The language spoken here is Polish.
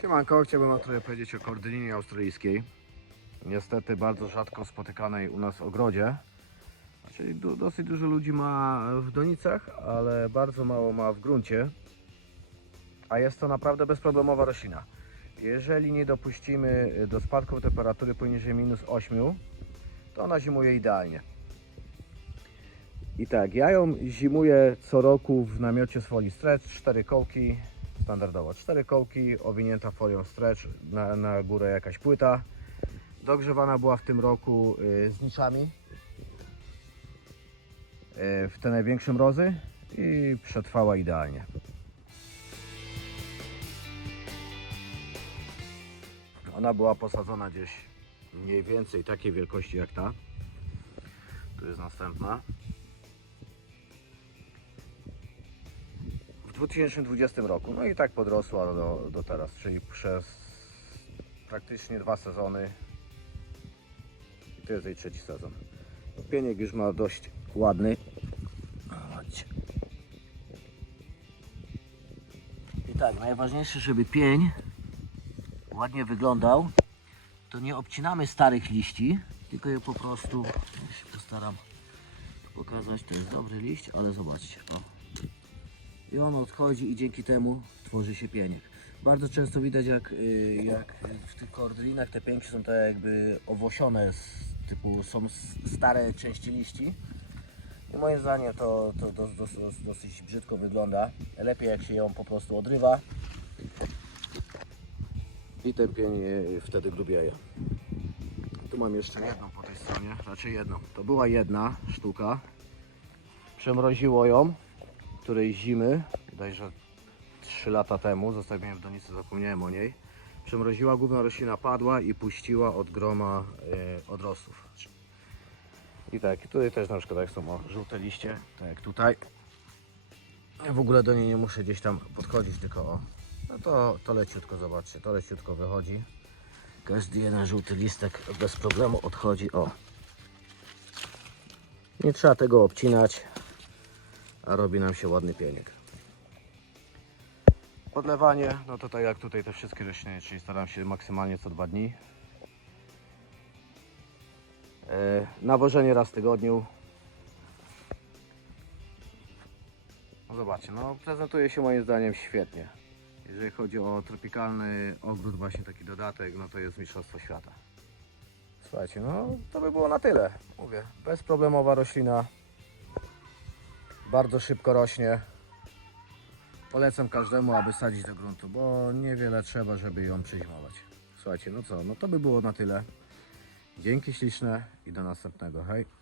Siemanko, chciałbym trochę powiedzieć o kordylinie australijskiej. Niestety bardzo rzadko spotykanej u nas w ogrodzie. Czyli dosyć dużo ludzi ma w donicach, ale bardzo mało ma w gruncie. A jest to naprawdę bezproblemowa roślina. Jeżeli nie dopuścimy do spadku temperatury poniżej minus 8, to ona zimuje idealnie. I tak, ja ją zimuję co roku w namiocie z folii stretch, cztery kołki, standardowo cztery kołki, owinięta folią stretch, na, na górę jakaś płyta. Dogrzewana była w tym roku y, z niczami y, w te największe mrozy i przetrwała idealnie. Ona była posadzona gdzieś mniej więcej takiej wielkości jak ta. Tu jest następna. 2020 roku. No i tak podrosła do, do teraz, czyli przez praktycznie dwa sezony. I to jest jej trzeci sezon. Pieniek już ma dość ładny. O, Chodźcie. I tak, najważniejsze, żeby pień ładnie wyglądał, to nie obcinamy starych liści, tylko je po prostu, ja się postaram pokazać, to jest dobry liść, ale zobaczcie, o, i on odchodzi i dzięki temu tworzy się pieniek. Bardzo często widać jak, y, jak w tych kordylinach te pięki są tak jakby owłosione, typu są stare części liści. I moim zdaniem to, to dos, dos, dos, dosyć brzydko wygląda. Lepiej jak się ją po prostu odrywa. I ten pień wtedy grubieje. Tu mam jeszcze jedną po tej stronie, raczej jedną. To była jedna sztuka. Przemroziło ją której zimy, bodajże 3 lata temu, zostawiłem w donicy, zapomniałem o niej. Przemroziła, główna roślina padła i puściła od groma odrostów. I tak, tutaj też na przykład jak są o, żółte liście, tak jak tutaj. Ja w ogóle do niej nie muszę gdzieś tam podchodzić, tylko o. No to, to leciutko, zobaczcie, to leciutko wychodzi. Każdy jeden żółty listek bez problemu odchodzi, o. Nie trzeba tego obcinać, a robi nam się ładny pieniek. Podlewanie, no to tak jak tutaj te wszystkie rośliny, czyli staram się maksymalnie co dwa dni. E, nawożenie raz w tygodniu. No zobaczcie, no prezentuje się moim zdaniem świetnie. Jeżeli chodzi o tropikalny ogród, właśnie taki dodatek, no to jest Mistrzostwo Świata. Słuchajcie, no to by było na tyle. Mówię, bezproblemowa roślina, bardzo szybko rośnie. Polecam każdemu, aby sadzić do gruntu, bo niewiele trzeba, żeby ją przyzimować. Słuchajcie, no co, no to by było na tyle. Dzięki śliczne i do następnego. Hej!